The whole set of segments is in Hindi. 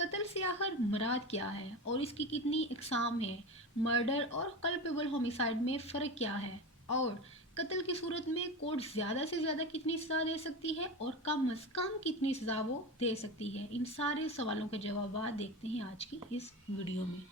कत्ल से आखिर मुराद क्या है और इसकी कितनी इकसाम है। मर्डर और कल्पेबल होमिसाइड में फ़र्क क्या है। और कत्ल की सूरत में कोर्ट ज़्यादा से ज़्यादा कितनी सज़ा दे सकती है और कम अज़ कम कितनी सज़ा वो दे सकती है। इन सारे सवालों के जवाब देखते हैं आज की इस वीडियो में।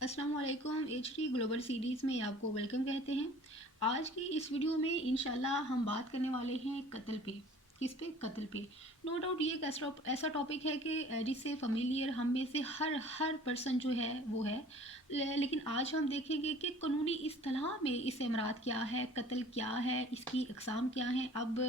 अस्सलाम वालेकुम। HD ग्लोबल सीरीज़ में आपको वेलकम कहते हैं। आज की इस वीडियो में इंशाल्लाह हम बात करने वाले हैं कत्ल पे। किस पे? कत्ल पे। नो डाउट ये एक ऐसा टॉपिक है कि जिससे familiar हम में से हर पर्सन जो है वो है। लेकिन आज हम देखेंगे कि कानूनी इस्तिलाह में इससे मुराद क्या है, कत्ल क्या है, इसकी अक़साम क्या हैं। अब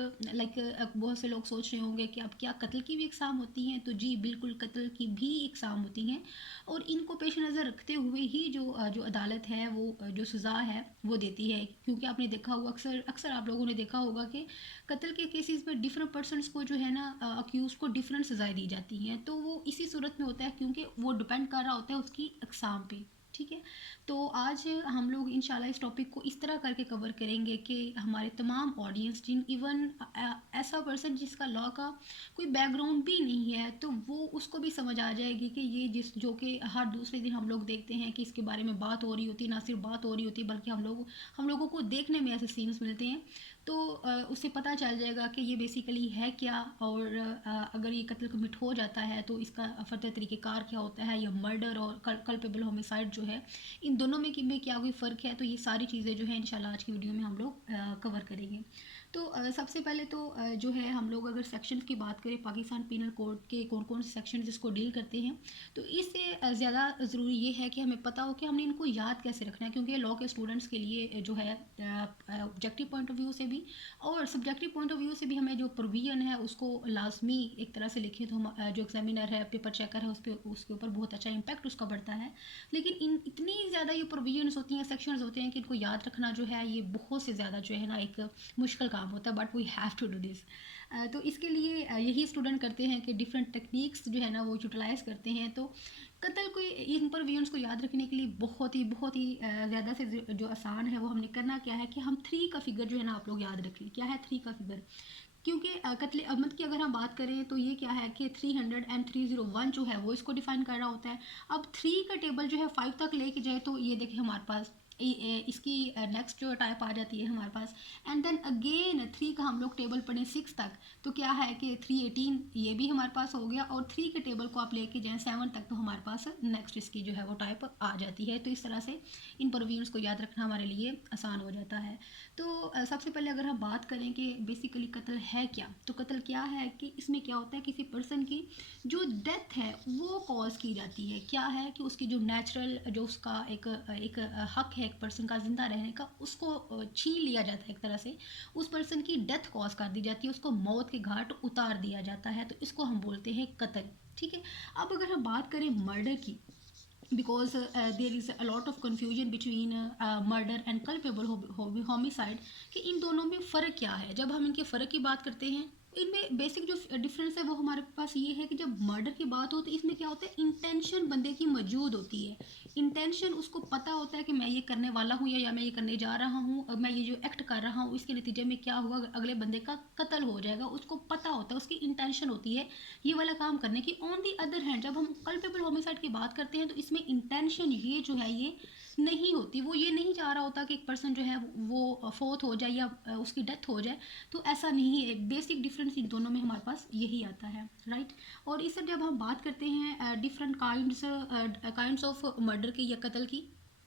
बहुत से लोग सोच रहे होंगे कि अब क्या कत्ल की भी अक़साम होती हैं? तो जी बिल्कुल, कत्ल की भी अक़साम होती हैं और इनको पेश नज़र रखते हुए ही जो अदालत है वो जो सज़ा है वो देती है। क्योंकि आपने देखा होगा, अक्सर अक्सर आप लोगों ने देखा होगा कि कत्ल के केसेस में डिफरेंट पर्सनस को जो है ना, अक्यूज़ को डिफरेंट सज़ाएं दी जाती हैं। तो वो इसी सूरत में होता है क्योंकि वो डिपेंड कर रहा होता है उसकी अक़साम पे। ठीक है, तो आज हम लोग इंशाल्लाह इस टॉपिक को इस तरह करके कवर करेंगे कि हमारे तमाम ऑडियंस, जिन इवन ऐसा पर्सन जिसका लॉ का कोई बैकग्राउंड भी नहीं है, तो वो उसको भी समझ आ जाएगी कि ये जिस जो कि हर दूसरे दिन हम लोग देखते हैं कि इसके बारे में बात हो रही होती है। ना सिर्फ बात हो रही होती है बल्कि हम लोगों को देखने में ऐसे सीन्स मिलते हैं। तो उससे पता चल जाएगा कि ये बेसिकली है क्या, और अगर ये कत्ल कमिट हो जाता है तो इसका फर्दर तरीक़ेकार क्या होता है, या मर्डर और कल्पेबल होमिसाइड जो है, इन दोनों में क्या कोई फ़र्क है। तो ये सारी चीज़ें जो है इंशाल्लाह आज की वीडियो में हम लोग कवर करेंगे। तो सबसे पहले तो जो है हम लोग अगर सेक्शंस की बात करें, पाकिस्तान पीनल कोड के कौन कौन से सेक्शन इसको डील करते हैं, तो इससे ज़्यादा ज़रूरी ये है कि हमें पता हो कि हमने इनको याद कैसे रखना है। क्योंकि लॉ के स्टूडेंट्स के लिए जो है ऑब्जेक्टिव पॉइंट ऑफ व्यू से भी और सब्जेक्टिव पॉइंट ऑफ व्यू से भी हमें जो प्रोविजन है उसको लाजमी एक तरह से लिखे तो हम जो एग्जामिनर है, पेपर चेकर है, उसके ऊपर बहुत अच्छा इम्पैक्ट उसका बढ़ता है। लेकिन इन इतनी ज़्यादा ये प्रोविजन होती हैं, सेक्शंस होते हैं कि इनको याद रखना जो है ये बहुत से ज़्यादा जो है ना एक मुश्किल काम होता है। But we have to do this. तो इसके लिए यही स्टूडेंट करते हैं कि डिफरेंट टेक्निक्स जो है ना वो यूटिलाइज़ करते हैं। तो कत्ल को इन प्रोविजंस को याद रखने के लिए बहुत ही ज़्यादा से जो आसान है वो हमने करना क्या है कि हम 3 का फिगर जो है ना आप लोग याद रख लें। क्या है 3 का फिगर? क्योंकि कत्ले अहमद की अगर हम बात करें तो ये क्या है कि 300 एंड 301 जो है वो इसको डिफाइन कर रहा होता है। अब 3 का टेबल जो है 5 तक लेके जाए तो ये देखिए हमारे पास इसकी नेक्स्ट जो टाइप आ जाती है हमारे पास। एंड देन अगेन 3 का हम लोग टेबल पढ़ें 6 तक, तो क्या है कि 318 ये भी हमारे पास हो गया। और 3 के टेबल को आप लेके जाएँ 7 तक, तो हमारे पास नेक्स्ट इसकी जो है वो टाइप आ जाती है। तो इस तरह से इन प्रोविजंस को याद रखना हमारे लिए आसान हो जाता है। तो सबसे पहले अगर हम बात करें कि बेसिकली कत्ल है क्या, तो कत्ल क्या है कि इसमें क्या होता है, किसी पर्सन की जो डेथ है वो कॉज की जाती है। क्या है कि उसकी जो नेचुरल जो उसका एक हक है एक पर्सन का ज़िंदा रहने का, उसको छीन लिया जाता है एक तरह से। उस पर्सन की डेथ कॉज कर दी जाती है, उसको मौत के घाट उतार दिया जाता है। तो इसको हम बोलते हैं कत्ल। ठीक है, अब अगर हम बात करें मर्डर की, because there is a lot of confusion between murder and culpable homicide, कि इन दोनों में फ़र्क क्या है। जब हम इनके फ़र्क की बात करते हैं, इनमें बेसिक जो डिफरेंस है वो हमारे पास ये है कि जब मर्डर की बात हो तो इसमें क्या होता है, इंटेंशन बंदे की मौजूद होती है। इंटेंशन उसको पता होता है कि मैं ये करने वाला हूँ या मैं ये करने जा रहा हूँ, अब मैं ये जो एक्ट कर रहा हूँ इसके नतीजे में क्या होगा, अगले बंदे का कत्ल हो जाएगा, उसको पता होता है, उसकी इंटेंशन होती है ये वाला काम करने की। ऑन दी अदर हैंड जब हम कल्पेबल होमिसाइड की बात करते हैं तो इसमें इंटेंशन ये जो है ये नहीं होती। वो ये नहीं चाह रहा होता कि एक पर्सन जो है वो फोर्थ हो जाए या उसकी डेथ हो जाए। तो ऐसा नहीं है। बेसिक डिफरेंस इन दोनों में हमारे पास यही आता है, राइट। और इससे जब हम बात करते हैं डिफरेंट काइंड्स ऑफ मर्डर की या कत्ल की,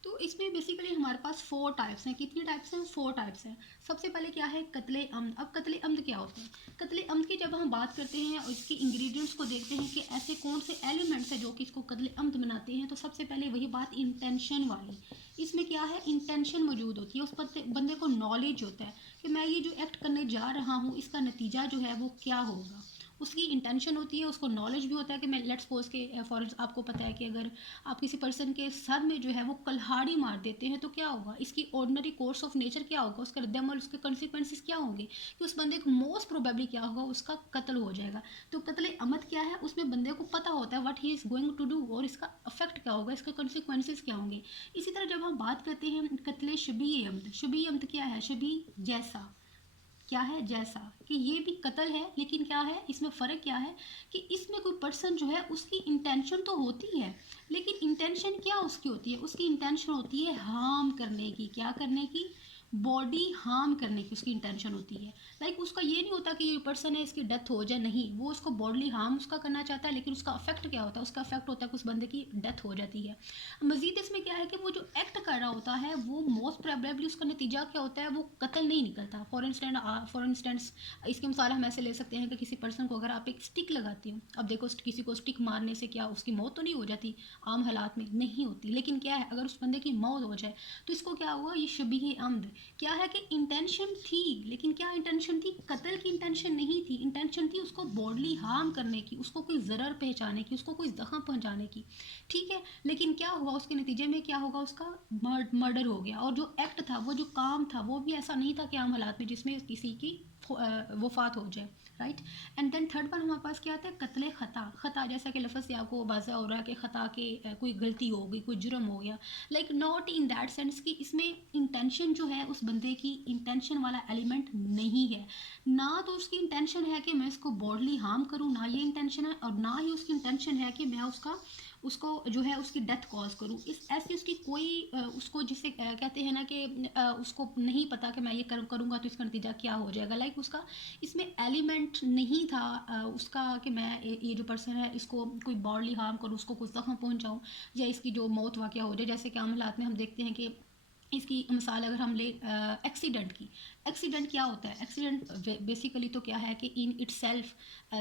तो इसमें बेसिकली हमारे पास 4 टाइप्स हैं। कितनी टाइप्स हैं? 4 टाइप्स हैं। सबसे पहले क्या है, कत्ले अम्द। अब कत्ले अम्द क्या होता है? कत्ले अम्द की जब हम बात करते हैं और इसके इंग्रेडिएंट्स को देखते हैं कि ऐसे कौन से एलिमेंट्स हैं जो कि इसको कत्ले अम्द बनाते हैं, तो सबसे पहले वही बात इंटेंशन वाली। इसमें क्या है, इंटेंशन मौजूद होती है। उस बंदे को नॉलेज होता है कि मैं ये जो एक्ट करने जा रहा हूँ इसका नतीजा जो है वो क्या होगा। उसकी इंटेंशन होती है, उसको नॉलेज भी होता है कि मैं लेट्स सपोज के फॉर आपको पता है कि अगर आप किसी पर्सन के सर में जो है वो कल्हाड़ी मार देते हैं तो क्या होगा, इसकी ऑर्डिनरी कोर्स ऑफ नेचर क्या होगा, उसका रद्दमल, उसके कॉन्सिक्वेंसेस क्या होंगे कि उस बंदे को मोस्ट प्रोबेबली क्या होगा, उसका कत्ल हो जाएगा। तो कत्ल अमद क्या है, उसमें बंदे को पता होता है what he is going to do और इसका अफेक्ट क्या होगा, इसके कॉन्सिक्वेंसेस क्या होंगे। इसी तरह जब हम बात करते हैं कत्ल शबी अमद, शबी अमद क्या है, शबी जैसा, क्या है, जैसा, कि ये भी कत्ल है, लेकिन क्या है इसमें फ़र्क क्या है कि इसमें कोई पर्सन जो है उसकी इंटेंशन तो होती है, लेकिन इंटेंशन क्या उसकी होती है, उसकी इंटेंशन होती है हार्म करने की, क्या करने की, बॉडी हार्म करने की उसकी इंटेंशन होती है। लाइक उसका ये नहीं होता कि ये पर्सन है इसकी डेथ हो जाए, नहीं, वो उसको बॉडली हार्म उसका करना चाहता है, लेकिन उसका अफेक्ट क्या होता है, उसका अफेक्ट होता है कि उस बंदे की डेथ हो जाती है। मजीद इसमें क्या है कि वो जो एक्ट कर रहा होता है वो मोस्ट प्रोबेबली उसका नतीजा क्या होता है, वो कत्ल नहीं निकलता। फॉर इंस्टेंस इसकी मिसाल हम ऐसे ले सकते हैं कि किसी पर्सन को अगर आप एक स्टिक लगाते हो, अब देखो किसी को स्टिक मारने से क्या उसकी मौत तो नहीं हो जाती, आम हालात में नहीं होती, लेकिन क्या है अगर उस बंदे की मौत हो जाए तो इसको क्या हुआ, ये शबीह अम्द, क्या है कि इंटेंशन थी, लेकिन क्या इंटेंशन थी, कत्ल की इंटेंशन नहीं थी, इंटेंशन थी उसको बॉडली हार्म करने की, उसको कोई ज़रर पहुंचाने की, उसको कोई जख्म पहुंचाने की, ठीक है। लेकिन क्या हुआ उसके नतीजे में, क्या होगा, उसका मर्डर हो गया, और जो एक्ट था, वो जो काम था, वो भी ऐसा नहीं था कि आम हालात में जिसमें किसी की वफात हो जाए, right. And then third one हमारे पास क्या आता है, कत्ले ख़ता। ख़ता जैसा कि लफ्ज़ से आपको वाज़ा हो रहा है कि ख़ता के कोई गलती हो गई, कोई जुर्म हो गया, like not in that sense कि इसमें इंटेंशन जो है उस बंदे की इंटेंशन वाला एलिमेंट नहीं है, ना तो उसकी इंटेंशन है कि मैं इसको बॉडली हार्म करूँ, ना ये इंटेंशन है, और ना ही उसकी इंटेंशन है कि मैं उसको जो है उसकी डेथ कॉज करूँ, इस ऐसी उसकी कोई उसको जिसे कहते हैं ना कि उसको नहीं पता कि मैं ये करूँगा तो इसका नतीजा क्या हो जाएगा, लाइक उसका इसमें एलिमेंट नहीं था उसका कि मैं ये जो पर्सन है इसको कोई बॉडली हार्म करूँ, उसको कुछ जख्म पहुँचाऊँ, या इसकी जो मौत वाक़या हो जाए। जैसे कि आम हालात में हम देखते हैं कि इसकी मिसाल अगर हम ले एक्सीडेंट की, एक्सीडेंट क्या होता है, एक्सीडेंट बेसिकली तो क्या है कि इन इटसेल्फ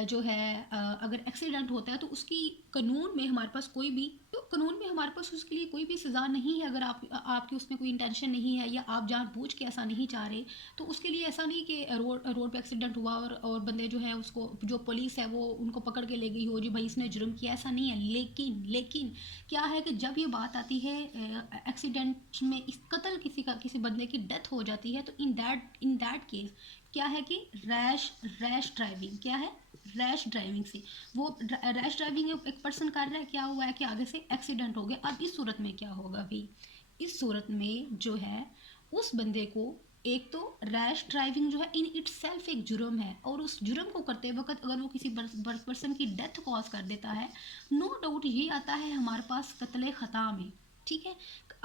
जो है अगर एक्सीडेंट होता है तो उसकी कानून में हमारे पास कोई भी, तो कानून में हमारे पास उसके लिए कोई भी सज़ा नहीं है, अगर आपकी उसमें कोई इंटेंशन नहीं है या आप जानबूझ के ऐसा नहीं चाह रहे, तो उसके लिए ऐसा नहीं कि रोड पे एक्सीडेंट हुआ और बंदे जो है उसको जो पुलिस है वो उनको पकड़ के ले गई हो जी भाई इसने जुर्म किया, ऐसा नहीं है। लेकिन क्या है कि जब ये बात आती है एक्सीडेंट में इस कत्ल किसी बंदे की डेथ हो जाती है, तो इन दैट केस क्या है कि रैश ड्राइविंग, क्या है, रैश ड्राइविंग से वो रैश ड्राइविंग एक पर्सन कर रहा है, क्या हुआ है कि आगे से एक्सीडेंट हो गया। अब इस सूरत में क्या होगा भी, इस सूरत में जो है उस बंदे को एक तो रैश ड्राइविंग जो है इन इट सेल्फ एक जुर्म है, और उस जुर्म को करते वक्त अगर वो किसी पर्सन की डेथ कॉज कर देता है, नो डाउट ये आता है हमारे पास कत्ले ख़ता में, ठीक है,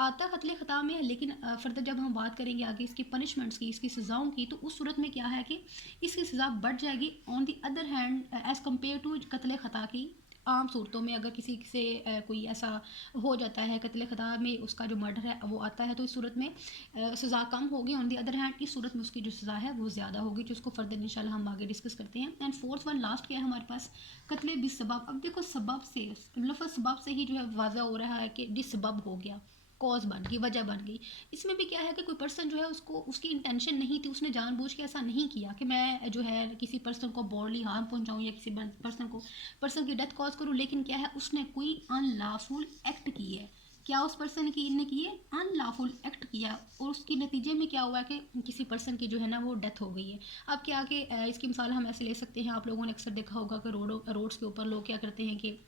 आता कत्ले ख़ता में है। लेकिन फर्दर जब हम बात करेंगे आगे इसकी पनिशमेंट्स की, इसकी सज़ाओं की, तो उस सूरत में क्या है कि इसकी सज़ा बढ़ जाएगी on the other hand as compare to कत्ले ख़ता की। आम सूरतों में अगर किसी से कोई ऐसा हो जाता है कत्ले ख़ता में, उसका जो मर्डर है वो आता है, तो इस सूरत में सज़ा कम होगी, ऑन दी अदर हैंड इस सूरत में उसकी जो सज़ा है वो ज़्यादा होगी, जिसको फर्दर इंशाल्लाह हम आगे डिस्कस करते हैं। एंड फोर्थ वन लास्ट क्या है हमारे पास, कत्ले बिसबब। अब देखो सबब से, लफ्ज़ सबब से ही जो है वाज़ा हो रहा है कि डिसबब हो गया, कॉज बन गई, वजह बन गई। इसमें भी क्या है कि कोई पर्सन जो है उसको उसकी इंटेंशन नहीं थी, उसने जानबूझ के ऐसा नहीं किया कि मैं जो है किसी पर्सन को बॉडली हार्म पहुंचाऊं या किसी पर्सन की डेथ कॉज करूं, लेकिन क्या है उसने कोई अनलॉफुल एक्ट की है, क्या उस पर्सन की ने किए अनलॉफुल एक्ट किया, और उसके नतीजे में क्या हुआ कि किसी पर्सन की जो है ना वो डेथ हो गई है। अब क्या कि इसकी मिसाल हम ऐसे ले सकते हैं, आप लोगों ने अक्सर देखा होगा कि रोड्स के ऊपर लोग क्या करते हैं कि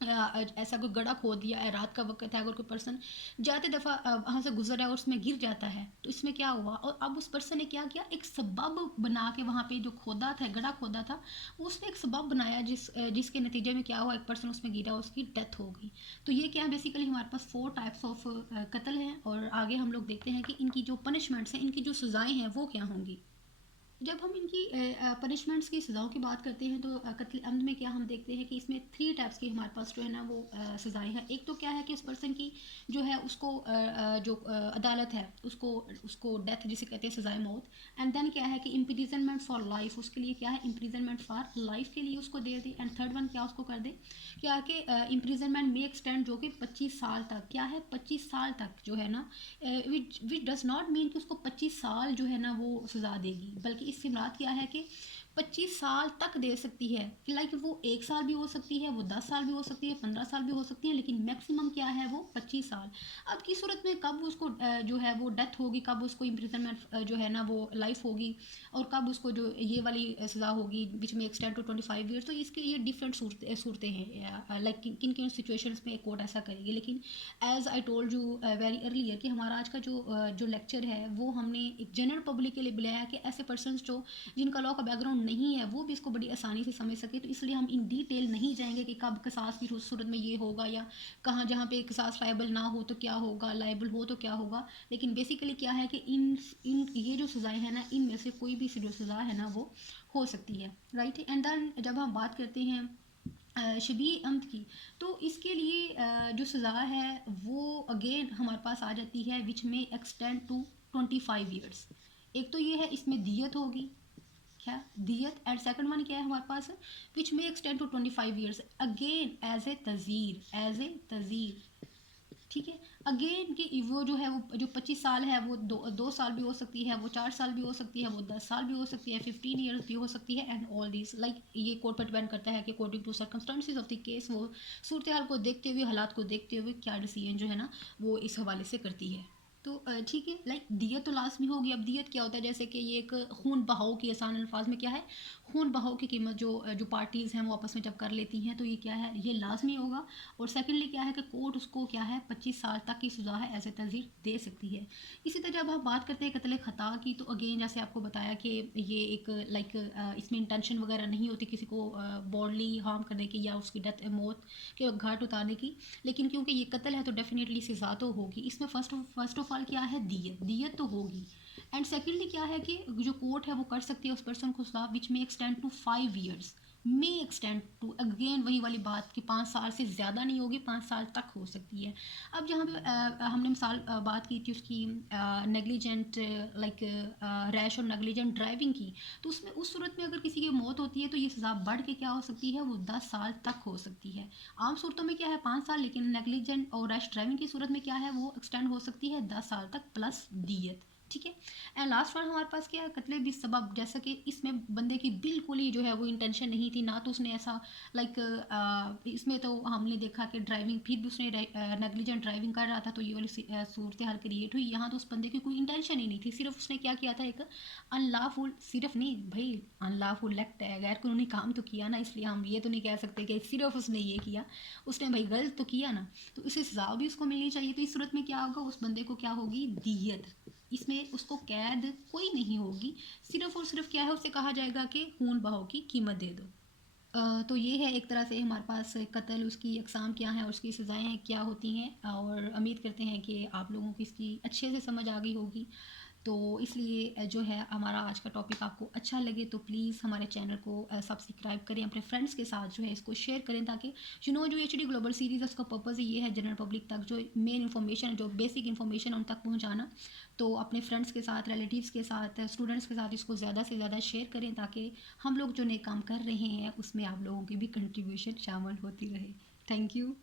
ऐसा कोई गड्ढा खोद दिया है, रात का वक्त है, अगर कोई पर्सन जाते दफ़ा वहाँ से गुजर रहा है और उसमें गिर जाता है, तो इसमें क्या हुआ, और अब उस पर्सन ने क्या किया, एक सबब बना के वहाँ पे जो खोदा था, गड्ढा खोदा था, उसने एक सबब बनाया जिसके नतीजे में क्या हुआ, एक पर्सन उसमें गिरा, उसकी डेथ हो गई। तो ये क्या है, बेसिकली हमारे पास 4 टाइप्स ऑफ कत्ल हैं, और आगे हम लोग देखते हैं कि इनकी जो पनिशमेंट्स हैं, इनकी जो सज़ाएँ हैं वो क्या होंगी। जब हम इनकी पनिशमेंट्स की सज़ाओं की बात करते हैं, तो कत्ल अम्द में क्या हम देखते हैं कि इसमें 3 टाइप्स की हमारे पास जो है ना वो सज़ाएँ हैं। एक तो क्या है कि उस पर्सन की जो है उसको जो अदालत है उसको उसको डेथ जिसे कहते हैं सज़ाए मौत। एंड देन क्या है कि इम्प्रिजनमेंट फॉर लाइफ, उसके लिए क्या है इम्प्रिजनमेंट फॉर लाइफ के लिए उसको दे दे। एंड थर्ड वन क्या उसको कर दे, क्या कि इम्प्रिजनमेंट में एक्सटेंड जो कि 25 साल तक, क्या है 25 साल तक जो है ना, विच डज़ नॉट मीन कि उसको 25 साल जो है ना वो सज़ा देगी, बल्कि इससे मुराद क्या है कि 25 साल तक दे सकती है कि लाइक वो 1 साल भी हो सकती है, वो 10 साल भी हो सकती है, 15 साल भी हो सकती है, लेकिन मैक्सिमम क्या है वो 25 साल। अब की सूरत में कब उसको जो है वो डेथ होगी, कब उसको इम्प्रिजनमेंट जो है ना वो लाइफ होगी, और कब उसको जो ये वाली सज़ा होगी विच में एक्सटेंड टू 25 ईयर्स, तो इसके ये डिफरेंट सूरतें हैं, लाइक किन किन सिचुएशंस में कोर्ट ऐसा करेगी। लेकिन as I told you very earlier कि हमारा आज का जो लेक्चर है वो हमने एक जनरल पब्लिक के लिए बुलाया है कि ऐसे पर्सनस जो जिनका लॉ का बैकग्राउंड नहीं है वो भी इसको बड़ी आसानी से समझ सके। तो इसलिए हम इन डिटेल नहीं जाएंगे कि कब कसास की सूरत में ये होगा, या कहाँ जहाँ पे कसास लाइबल ना हो तो क्या होगा, लाइबल हो तो क्या होगा। लेकिन बेसिकली क्या है कि इन ये जो सज़ाएँ हैं ना, इनमें से कोई भी जो सज़ा है ना वो हो सकती है, राइट। एंड देन जब हम बात करते हैं शबी अम्द की, तो इसके लिए जो सज़ा है वो अगेन हमारे पास आ जाती है विच में एक्सटेंड टू 25 ईयर्स। एक तो ये है इसमें दियत होगी, क्या दियत, एंड सेकंड वन क्या है हमारे पास, विच में extend to 25 years again as a तज़ीर, ठीक है। अगेन कि वो जो है वो जो 25 साल है वो दो साल भी हो सकती है, वो 4 साल भी हो सकती है, वो 10 साल भी हो सकती है, 15 ईयर्स भी हो सकती है, एंड ऑल दिस लाइक ये कोर्ट पर डिपेंड करता है कि according to circumstances of the case वो सूरत हाल को देखते हुए, हालात को देखते हुए क्या डिसीजन जो है ना वो इस हवाले से करती है। तो ठीक है, लाइक दियत तो लाजमी होगी। अब दियत क्या होता है, जैसे कि ये एक खून बहाव की आसान अल्फाज में क्या है, खून बहाव की कीमत जो पार्टीज़ हैं वो आपस में जब कर लेती हैं तो ये क्या है, ये लाजमी होगा। और सेकेंडली क्या है कि कोर्ट उसको क्या है 25 साल तक की सज़ा है एज ए तज़ीर दे सकती है। इसी तरह जब आप बात करते हैं कत्ल ख़ता की, तो अगेन जैसे आपको बताया कि ये एक लाइक इसमें इंटेंशन वगैरह नहीं होती किसी को बॉडली हार्म करने की या उसकी डेथ मौत के घाट उतारने की। लेकिन क्योंकि ये कत्ल है तो डेफिनेटली सज़ा तो होगी। इसमें फर्स्ट ऑफ ऑल क्या है, दियत तो होगी। एंड सेकेंडली क्या है कि जो कोर्ट है वो कर सकती है उस पर्सन को सजा विच में extend to 5 years, may extend to, again वही वाली बात कि 5 साल से ज़्यादा नहीं होगी, 5 साल तक हो सकती है। अब जहाँ पे हमने मिसाल बात की थी उसकी नेग्लिजेंट लाइक रैश और नेग्लिजेंट ड्राइविंग की, तो उसमें उस सूरत में अगर किसी की मौत होती है तो ये सज़ा बढ़ के क्या हो सकती है, वो 10 साल तक हो सकती है। आम सूरतों में क्या है 5 साल, लेकिन नेग्लिजेंट और रैश ड्राइविंग की सूरत में क्या है वो एक्सटेंड हो सकती है 10 साल तक प्लस दियत, ठीक है। एंड लास्ट वन हमारे पास क्या है, कत्ले भी सबब, जैसा कि इसमें बंदे की बिल्कुल ही जो है वो इंटेंशन नहीं थी, ना तो उसने ऐसा लाइक इसमें तो हमने देखा कि ड्राइविंग फिर भी उसने नेग्लिजेंट ड्राइविंग कर रहा था तो ये वाली सूरत हाल क्रिएट हुई। यहाँ तो उस बंदे की कोई इंटेंशन ही नहीं थी, सिर्फ उसने क्या किया था, एक अनलॉफुल, सिर्फ नहीं भाई अनलॉफुल एक्ट है, गैर कानूनी काम तो किया ना, इसलिए हम ये तो नहीं कह सकते कि सिर्फ उसने ये किया, उसने भाई गलत तो किया ना, तो इसे सजा भी उसको मिलनी चाहिए। तो इस सूरत में क्या होगा, उस बंदे को क्या होगी, दियत। इसमें उसको कैद कोई नहीं होगी, सिर्फ और सिर्फ क्या है, उससे कहा जाएगा कि खून बहाव की कीमत दे दो। तो ये है एक तरह से हमारे पास कत्ल, उसकी अक़साम क्या हैं और उसकी सज़ाएँ क्या होती हैं, और उम्मीद करते हैं कि आप लोगों को इसकी अच्छे से समझ आ गई होगी। तो इसलिए जो है हमारा आज का टॉपिक आपको अच्छा लगे तो प्लीज़ हमारे चैनल को सब्सक्राइब करें, अपने फ्रेंड्स के साथ जो है इसको शेयर करें, ताकि जो HD ग्लोबल सीरीज़ है उसका पर्पज़ ये है जनरल पब्लिक तक जो मेन इन्फॉर्मेशन, जो बेसिक इन्फॉर्मेशन उन तक पहुँचाना। तो अपने फ्रेंड्स के साथ, रिलेटिव्स के साथ, स्टूडेंट्स के साथ इसको ज़्यादा से ज़्यादा शेयर करें, ताकि हम लोग जो नए काम कर रहे हैं उसमें आप लोगों की भी कंट्रीब्यूशन शामिल होती रहे। Thank you.